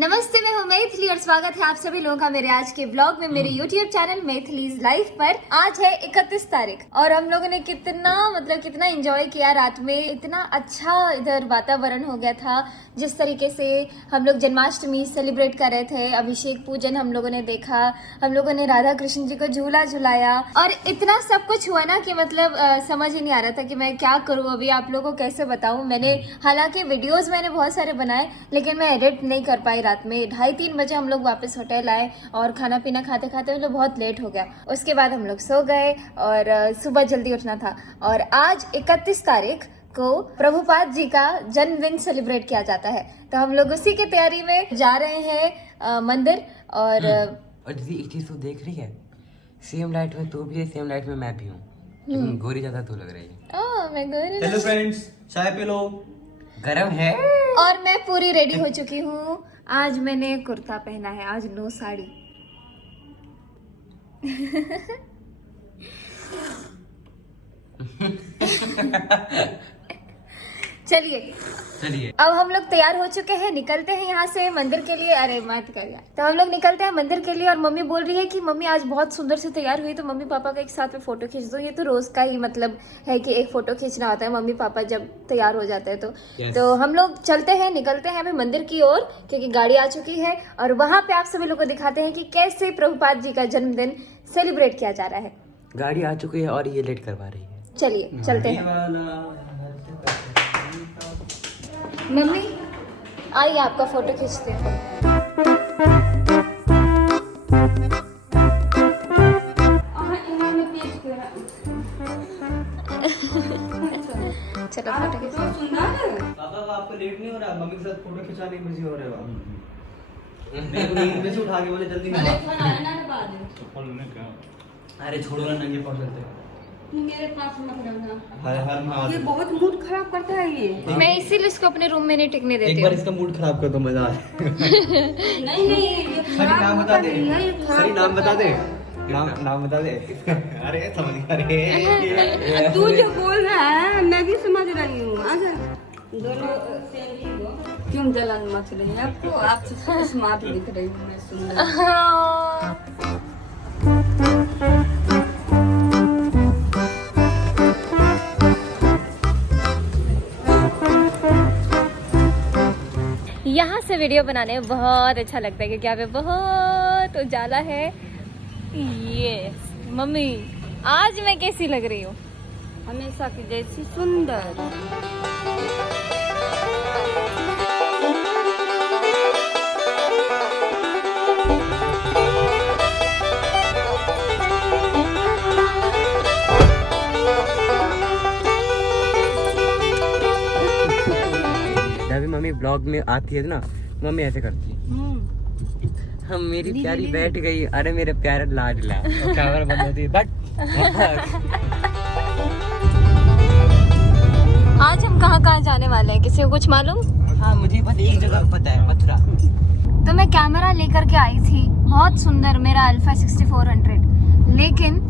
नमस्ते, मैं हूँ मैथिली और स्वागत है आप सभी लोगों का मेरे आज के ब्लॉग में, मेरे YouTube चैनल मैथिलीज लाइफ पर। आज है 31 तारीख और हम लोगों ने कितना एंजॉय किया रात में। इतना अच्छा इधर वातावरण हो गया था। जिस तरीके से हम लोग जन्माष्टमी सेलिब्रेट कर रहे थे, अभिषेक पूजन हम लोगों ने देखा, हम लोगों ने राधा कृष्ण जी को झूला झुलाया और इतना सब कुछ हुआ ना कि समझ ही नहीं आ रहा था कि मैं क्या करूँ अभी, आप लोगों को कैसे बताऊँ। मैंने हालांकि वीडियोस मैंने बहुत सारे बनाए लेकिन मैं एडिट नहीं कर पाई। रात में 2:30-3 बजे हम लोग वापस होटल आए और खाना पीना खाते खाते हम लोग बहुत लेट हो गया। उसके बाद हम लोग सो गए और सुबह जल्दी उठना था। और आज 31 तारीख को प्रभुपाद जी का जन्मदिन सेलिब्रेट किया जाता है, तो हम लोग उसी की तैयारी में जा रहे हैं मंदिर। और दीदी एक चीज तो देख रही है, सेम लाइट में तू भी है, सेम लाइट में मैं भी हूँ, लेकिन गोरी ज्यादा तू लग रही है। मैं गोरी। हेलो फ्रेंड्स, चाय पी लो, गरम है। और मैं पूरी रेडी हो चुकी हूँ। आज मैंने कुर्ता पहना है, आज नो साड़ी। चलिए अब हम लोग तैयार हो चुके हैं, निकलते हैं यहाँ से मंदिर के लिए। अरे मत कर यार। तो हम लोग निकलते हैं मंदिर के लिए और मम्मी बोल रही है कि मम्मी आज बहुत सुंदर से तैयार हुई, तो मम्मी पापा का एक साथ में फोटो खींच दो। ये तो रोज का ही है कि एक फोटो खींचना होता है मम्मी पापा जब तैयार हो जाते हैं तो। तो हम लोग चलते हैं, निकलते हैं अभी मंदिर की ओर, क्योंकि गाड़ी आ चुकी है और वहाँ पे आप सभी लोग को दिखाते हैं कि कैसे प्रभुपाद जी का जन्मदिन सेलिब्रेट किया जा रहा है। गाड़ी आ चुकी है और ये लेट करवा रही है। चलिए चलते हैं। मम्मी आइए आपका फोटो खींचते हैं। चलो फोटो खींचते हैं। पापा आपको लेट नहीं हो रहा? मम्मी के साथ फोटो खिंचाने में बिजी हो रहे हो आप? मेरे को नींद में से उठा के बोले जल्दी नहीं। अरे छोड़ो ना, नंगे पाँव चलते हैं। मेरे पास मत रहना। हर हर महादेव। ये बहुत मूड खराब करता है ये। मैं इसीलिए इसको अपने रूम में नहीं टिकने देती एक बार इसका मूड खराब कर दो, मजा आए। नहीं ये सही नाम बता दे, सही नाम बता दे, नाम नाम बता दे। अरे समझ गया रे। तू जो बोल रहा है मैं भी समझ रही हूँ। आजा दोनों क्यों जलन मच रही है आपको? आप सबसे स्मार्ट दिख रही हूँ मैं, सुंदर। यहाँ से वीडियो बनाने में बहुत अच्छा लगता है क्योंकि यहाँ पे बहुत उजाला है। ये मम्मी आज मैं कैसी लग रही हूँ? हमेशा की जैसी सुंदर। जब भी मम्मी ब्लॉग में आती है ना, मम्मी ऐसे करती है। हम मेरी प्यारी बैठ गई, अरे मेरे प्यारे लाडला, कैमरा बंद होती है बट। आज हम कहाँ जाने वाले हैं, किसी को कुछ मालूम? हाँ मुझे बस एक जगह पता है, मथुरा। तो मैं कैमरा लेकर के आई थी, बहुत सुंदर मेरा अल्फा 6400, लेकिन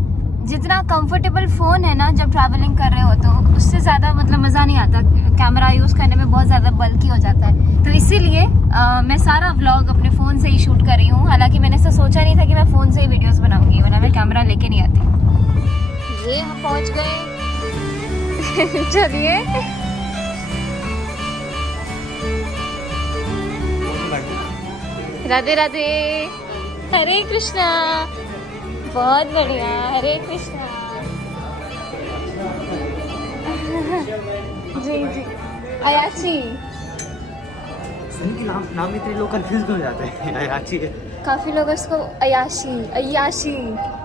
जितना कंफर्टेबल फोन है ना जब ट्रैवलिंग कर रहे हो तो उससे ज़्यादा मज़ा नहीं आता। कैमरा यूज़ करने में बहुत ज़्यादा बल्कि हो जाता है, तो इसीलिए मैं सारा व्लॉग अपने फ़ोन से ही शूट कर रही हूँ। हालांकि मैंने ऐसा सोचा नहीं था कि मैं फ़ोन से ही वीडियोस बनाऊंगी, वरना मैं कैमरा लेके नहीं आती। ये हम पहुँच गए। चलिए राधे राधे, हरे कृष्णा। बहुत बढ़िया, हरे कृष्णा। जी जी। अयाची सही नाम इतने लोग कंफ्यूज हो जाते हैं। अयाची है, काफी लोग इसको अयाशी अयाशी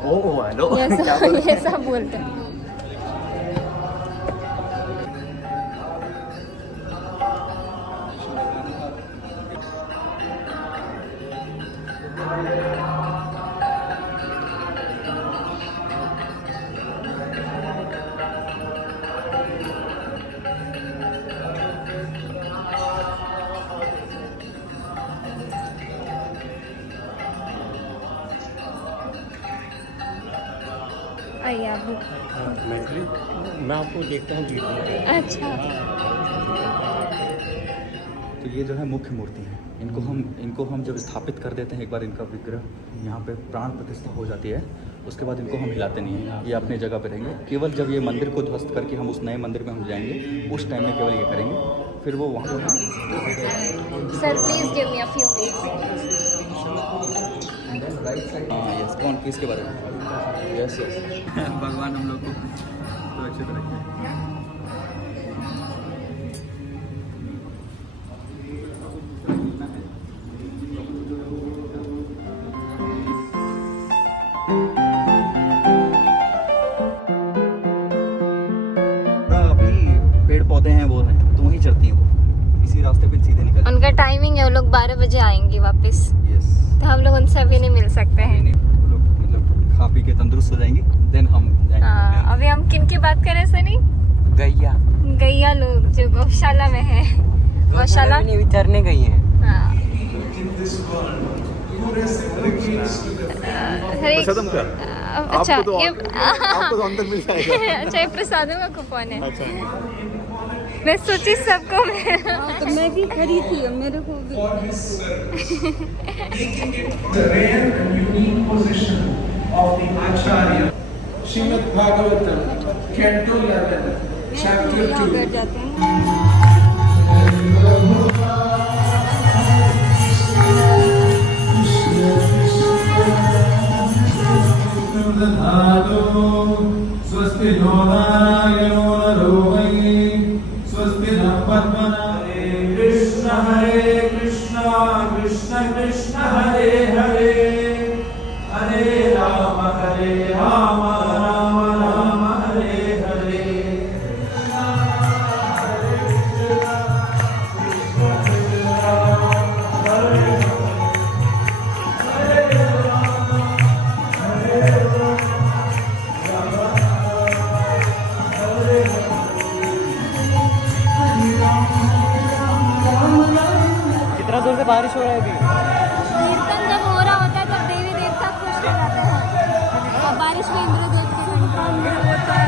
ओ हेलो ये सब बोलते हैं। आइए आप। मैं आपको देखता हूँ। अच्छा तो ये जो है मुख्य मूर्ति है। इनको हम जब स्थापित कर देते हैं, एक बार इनका विग्रह यहाँ पे प्राण प्रतिष्ठा हो जाती है, उसके बाद इनको हम हिलाते नहीं हैं, ये अपनी जगह पे रहेंगे। केवल जब ये मंदिर को ध्वस्त करके हम उस नए मंदिर में हम जाएंगे, उस टाइम में केवल ये करेंगे, फिर वो वहाँ sir please give me a few yes कौन किसके बारे में यस भगवान हम लोग को सुरक्षित रखें। पेड़ पौधे हैं वो हैं, तो वहीं चढ़ती हैं वो, इसी रास्ते पे सीधे निकल। उनका टाइमिंग है, वो लोग 12 बजे आएंगे वापस, यस तो हम लोग उनसे अभी नहीं मिल सकते हैं। वो लोग मतलब खा पी के तंदुरुस्त हो जाएंगे, देन हम जाएंगे। हाँ, अभी हम किन की बात कर रहे हैं सनी? गैया गैया लोग जो गौशाला में है। गौशाला नहीं विचारने गई हैं। हाँ। प्रसादम का? अच्छा आपको तो ये आपको तो अंदर मिल जाएगा। अच्छा ये प्रसादम का कूपन है। मैं सोची सबको मैं तो मैं भी खरी थी, मेरे को भी The rare and unique position of the Acharya. Srimad Bhagavatam, Canto 11, Chapter यहाँ 2. बैठ जाते हैं। स्वस्ति नो नारायणो नरो मयि स्वस्ति न पद्मना हरे कृष्ण कृष्ण कृष्ण हरे हरे हरे राम राम राम हरे हरे। कितना दूर से बारिश हो रहा है अभी? कीर्तन जब हो रहा होता है तब देवी देवता खुश हो जाते हैं, और बारिश में इंद्रदेव के घंटा होता है।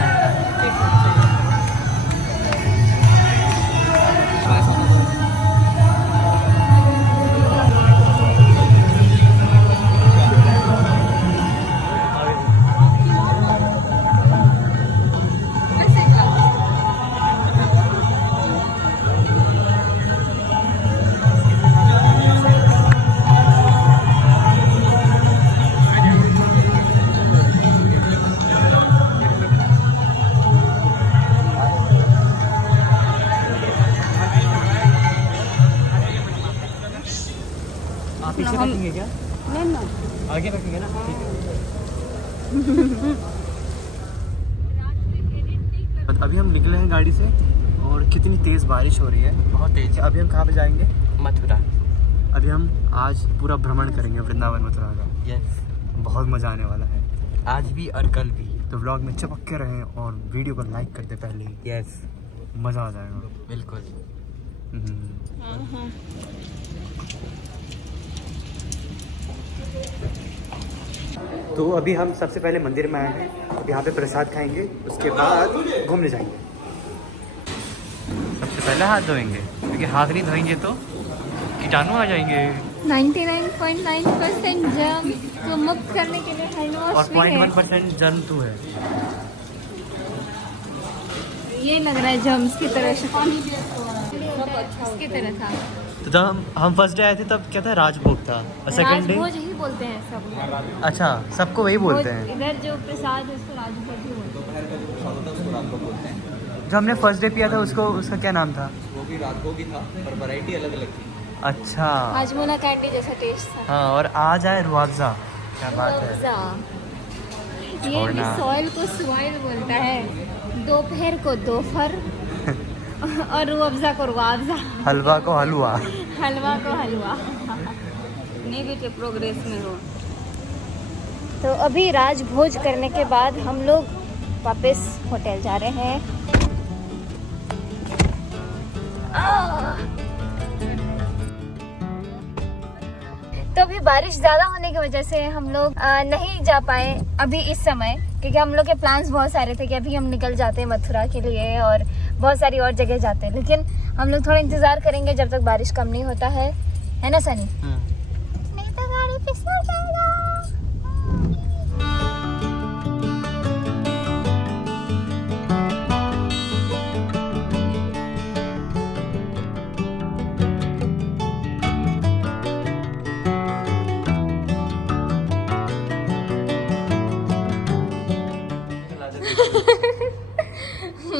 आप पीछे रखेंगे क्या? नहीं ना, आगे रखेंगे ना? ठीक है। अभी हम निकले हैं गाड़ी से और कितनी तेज़ बारिश हो रही है, बहुत तेज। अभी हम कहाँ पे जाएंगे? मथुरा। अभी हम आज पूरा भ्रमण करेंगे वृंदावन मथुरा का। यस, बहुत मज़ा आने वाला है। आज भी और कल भी। तो व्लॉग में चिपक के रहें और वीडियो को लाइक करते पहले ही, यस, मज़ा आ जाएगा। बिल्कुल। तो अभी हम सबसे पहले मंदिर में आए हैं, अब यहाँ पे प्रसाद खाएंगे, उसके बाद घूमने जाएंगे। सबसे पहले हाथ धोएंगे, क्योंकि हाथ नहीं धोएंगे तो कीटाणु आ जाएंगे। 99.9% जर्म को मुक्त करने के लिए हैंड और वॉश भी है। 0.1% जंतु है। ये लग रहा है जर्म्स की तरह से, इसकी तरह था। तो जब हम फर्स्ट डे आए थे तब क्या था, राजभोग था, और सेकंड डे राजभोज ही बोलते हैं सब। अच्छा सबको वही बोलते हैं। इधर जो प्रसाद है उसको राजभोज ही बोलते हैं। जो हमने फर्स्ट डे पिया था उसको, उसका क्या नाम था? वो भी राजभोग ही था, पर वैरायटी अलग अलग थी। अच्छा हाजमोला कैंडी जैसा टेस्ट था। हाँ, और आज आए रुआवजा। क्या बात है। ये छोड़ना। सॉइल को स्वाइल बोलता है, दोपहर को दोपहर और रुअफ़ज़ा को रुआवजा, हलवा को हलवा। हलवा को हलवा। नेगेटिव प्रोग्रेस में हो। तो अभी राजभोज करने के बाद हम लोग वापस होटल जा रहे हैं। तो अभी बारिश ज़्यादा होने की वजह से हम लोग नहीं जा पाए अभी इस समय, क्योंकि हम लोग के प्लान्स बहुत सारे थे कि अभी हम निकल जाते हैं मथुरा के लिए और बहुत सारी और जगह जाते हैं, लेकिन हम लोग थोड़ा इंतजार करेंगे जब तक बारिश कम नहीं होता है ना सनी? नहीं तो गाड़ी फिसल जाएगा।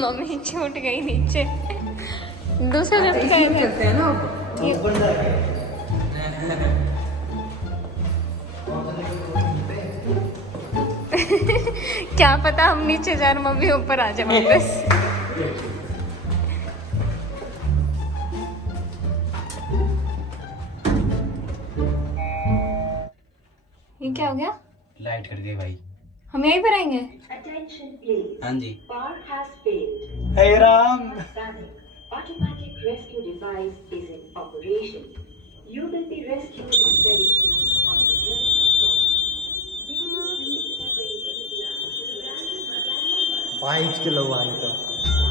मम्मी छूट गई नीचे, दूसरा लिफ्ट का करते हैं ना ऊपर जाके क्या पता हम नीचे जा रहे मम्मी ऊपर आ जाए वापस। ये क्या हो गया? लाइट कट गई भाई। हम यहीं पर आएंगे? Attention please. हाँ जी। Power has failed. हे Ram. Panic. Automatic rescue device is in operation. You will be rescued very soon on the nearest floor. Bike के लोग आई तो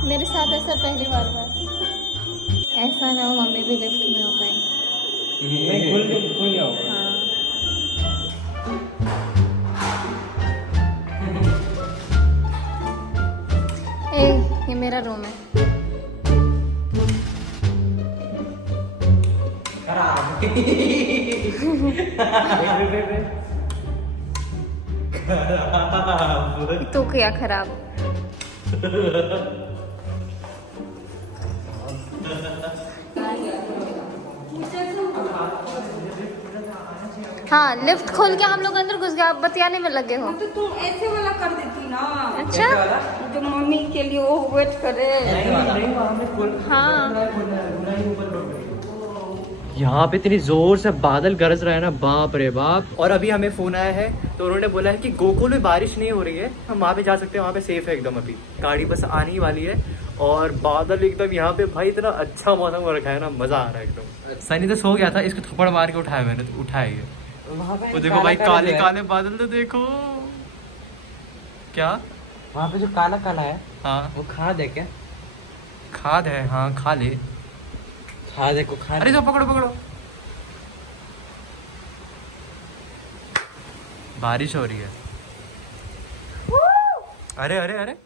मेरे साथ ऐसा पहली बार हुआ। ऐसा ना हो मम्मी भी लिफ्ट में हो गई। खुल गया होगा। हाँ। ये मेरा रूम है। तो क्या खराब? हाँ लिफ्ट खोल के हम लोग अंदर घुस गए, आप बतियाने में लगे हो। तो तुम ऐसे वाला कर देती ना। अच्छा जो मम्मी के लिए वो वेट करे। हाँ यहाँ पे इतनी जोर से बादल गरज रहा है ना, बाप रे बाप। और अभी हमें फोन आया है तो उन्होंने बोला है कि गोकुल में बारिश नहीं हो रही है, हम वहाँ पे जा सकते हैं, वहाँ पे सेफ है एकदम। अभी गाड़ी बस आने ही वाली है और बादल एकदम यहाँ पे भाई इतना अच्छा मौसम हो रखा है ना, मजा आ रहा है एकदम। सनी तो सो गया था, इसको थप्पड़ मार के उठाया मैंने, तो उठाया ये। वो देखो भाई काले काले बादल तो देखो। क्या वहाँ पे जो काला काला है हाँ वो खाद है क्या? खाद है, हाँ खा ले। खाद है को खा। अरे तो पकड़ो पकड़ो, बारिश हो रही है। अरे अरे अरे